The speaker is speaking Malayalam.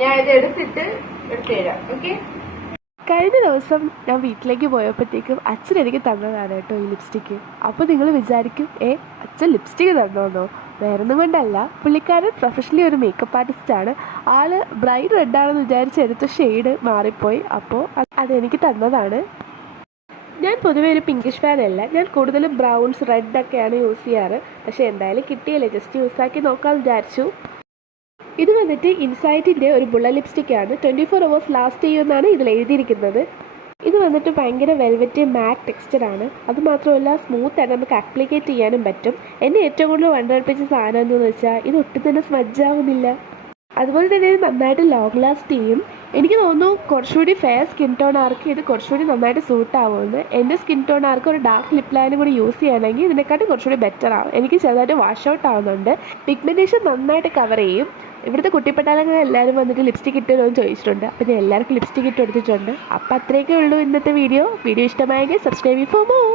ഞാൻ ഇത് എടുത്തിട്ട് എടുത്തു തരാം. ഓക്കെ. കഴിഞ്ഞ ദിവസം ഞാൻ വീട്ടിലേക്ക് പോയപ്പോഴത്തേക്കും അച്ഛൻ എനിക്ക് തന്നതാണ് കേട്ടോ ഈ ലിപ്സ്റ്റിക്ക്. അപ്പോൾ നിങ്ങൾ വിചാരിക്കും അച്ഛൻ ലിപ്സ്റ്റിക്ക് തന്നോന്നോ? വേറൊന്നും കൊണ്ടല്ല, പുള്ളിക്കാരൻ പ്രൊഫഷണലി ഒരു മേക്കപ്പ് ആർട്ടിസ്റ്റാണ്. ആള് ബ്രൈറ്റ് റെഡാണെന്ന് വിചാരിച്ച് എടുത്ത ഷെയ്ഡ് മാറിപ്പോയി. അപ്പോൾ അതെനിക്ക് തന്നതാണ്. ഞാൻ പൊതുവേ ഒരു പിങ്കിഷ് ഫാനല്ല. ഞാൻ കൂടുതലും ബ്രൗൺസ് റെഡൊക്കെയാണ് യൂസ് ചെയ്യാറ്. പക്ഷേ എന്തായാലും കിട്ടിയല്ലേ, ജസ്റ്റ് യൂസാക്കി നോക്കാമെന്ന് വിചാരിച്ചു. ഇത് വന്നിട്ട് ഇൻസൈറ്റിൻ്റെ ഒരു ബുള്ളറ്റ് ലിപ്സ്റ്റിക്കാണ്. 24 hours ലാസ്റ്റ് ചെയ്യുമെന്നാണ് ഇതിൽ എഴുതിയിരിക്കുന്നത്. ഇത് വന്നിട്ട് ഭയങ്കര വെൽവെറ്റ് മാറ്റ് ടെക്സ്ചറാണ്. അതുമാത്രമല്ല സ്മൂത്തായിട്ട് നമുക്ക് ആപ്ലിക്കേറ്റ് ചെയ്യാനും പറ്റും. എന്നെ ഏറ്റവും കൂടുതൽ വണ്ടർപ്പിച്ച സാധനം എന്താണെന്ന് വെച്ചാൽ ഇത് ഒട്ടും തന്നെ സ്മഡ്ജാവുന്നില്ല. അതുപോലെ തന്നെ ഇത് നന്നായിട്ട് ലോങ് ലാസ്റ്റ് ചെയ്യും. എനിക്ക് തോന്നുന്നു കുറച്ചുകൂടി ഫെയർ സ്കിൻ ടോൺ ആർക്ക് ഇത് കുറച്ചുകൂടി നന്നായിട്ട് സൂട്ട് ആവുമെന്ന്. എൻ്റെ സ്കിൻ ടോൺ ആർക്ക് ഒരു ഡാർക്ക് ലിപ് ലൈനും കൂടി യൂസ് ചെയ്യണമെങ്കിൽ ഇതിനെക്കാട്ടും കുറച്ചുകൂടി ബെറ്റർ ആവും. എനിക്ക് ചെറുതായിട്ട് വാഷ് ഔട്ട് ആവുന്നുണ്ട്. പിഗ്മെൻറ്റേഷൻ നന്നായിട്ട് കവർ ചെയ്യും. ഇവിടുത്തെ കുട്ടിപ്പട്ടാളങ്ങൾ എല്ലാവരും വന്നിട്ട് ലിപ്സ്റ്റിക് ഇട്ടുമല്ലോ എന്ന് ചോദിച്ചിട്ടുണ്ട്. അപ്പോൾ ഞാൻ എല്ലാവർക്കും ലിപ്സ്റ്റിക് ഇട്ട് കൊടുത്തിട്ടുണ്ട്. അപ്പോൾ അത്രയൊക്കെ ഉള്ളൂ ഇന്നത്തെ വീഡിയോ. ഇഷ്ടമായെങ്കിൽ സബ്സ്ക്രൈബ് ഫോർ മോർ.